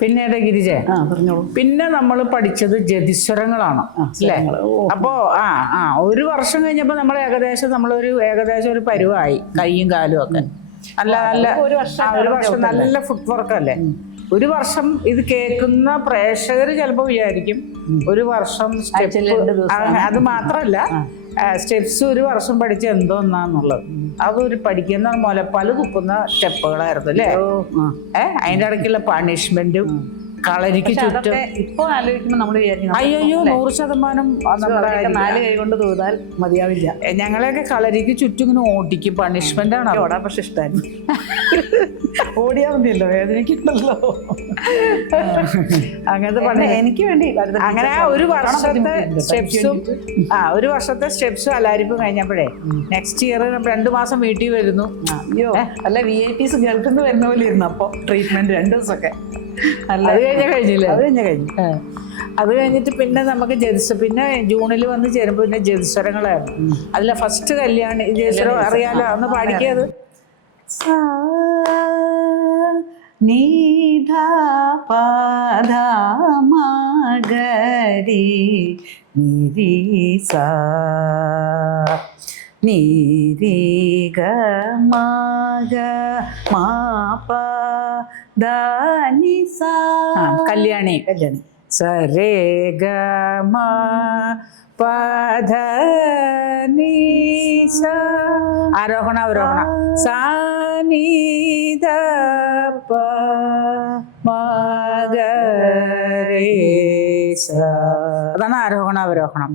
പിന്നീട് ഗിരിജ പറഞ്ഞോളൂ. പിന്നെ നമ്മൾ പഠിച്ചത് ജതിസ്വരങ്ങളാണ് അല്ലേ? അപ്പോ ഒരു വർഷം കഴിഞ്ഞപ്പോ നമ്മൾ ഏകദേശം ഒരു പരുവായി കൈയും കാലും ഒക്കെ. നല്ല ഒരു വർഷം നല്ല ഫുട് വർക്ക് അല്ലേ? ഒരു വർഷം ഇത് കേൾക്കുന്ന പ്രേക്ഷകർ ചിലപ്പോൾ വിചാരിക്കും ഒരു വർഷം അത് മാത്രല്ല സ്റ്റെപ്സ് ഒരു വർഷം പഠിച്ച എന്തോന്നാന്നുള്ളത്. അതൊരു പഠിക്കുന്ന മുലപ്പാല് തുപ്പുന്ന സ്റ്റെപ്പുകളായിരുന്നു അല്ലേ? അതിന്റെ ഇടയ്ക്കുള്ള പണിഷ്മെന്റും കളരിക്ക് ചുറ്റും ഇപ്പൊ ആലോചിക്കുമ്പോ നമ്മള് അയ്യോ 100% നാല് കൈ കൊണ്ട് തൂതാൽ മതിയാവില്ല. ഞങ്ങളെയൊക്കെ കളരിക്ക് ചുറ്റും ഇങ്ങനെ ഓടിക്കും. പണിഷ്മെന്റ് ആണ്. ഓടാൻ പക്ഷെ ഇഷ്ടമായിരുന്നു. ഓടിയാ മതിയല്ലോ, വേദനിക്കണ്ടല്ലോ. അങ്ങനത്തെ എനിക്ക് വേണ്ടി അങ്ങനെ ഒരു വർഷത്തെ സ്റ്റെപ്സും അലാരിപ്പും കഴിഞ്ഞപ്പോഴേ നെക്സ്റ്റ് ഇയർ 2 മാസം വീട്ടിൽ വരുന്നു. അയ്യോ അല്ല, VIP ഗൾഫിൽ നിന്ന് വരുന്ന പോലെ ഇരുന്നു അപ്പൊ ട്രീറ്റ്മെന്റ് 2 ദിവസമൊക്കെ. അത് കഴിഞ്ഞിട്ട് പിന്നെ നമുക്ക് പിന്നെ ജൂണിൽ വന്ന് ചേരുമ്പോൾ പിന്നെ ജതിസ്വരങ്ങളായിരുന്നു. അതിലെ ഫസ്റ്റ് കല്യാണി ജതിസ്വരം അറിയാലോ, അന്ന് പാടിക്കത്. നീധ പദ മഗരി നിരീസ നിരീഗ മഗ മാപ ദനിസ. കല്യാണി സരേ ഗ മ പധ നീസ. ആരോഹണ അവരോഹണ സാനിധ പ മഗരേ സ. അതാണ് ആരോഹണ അവരോഹണം.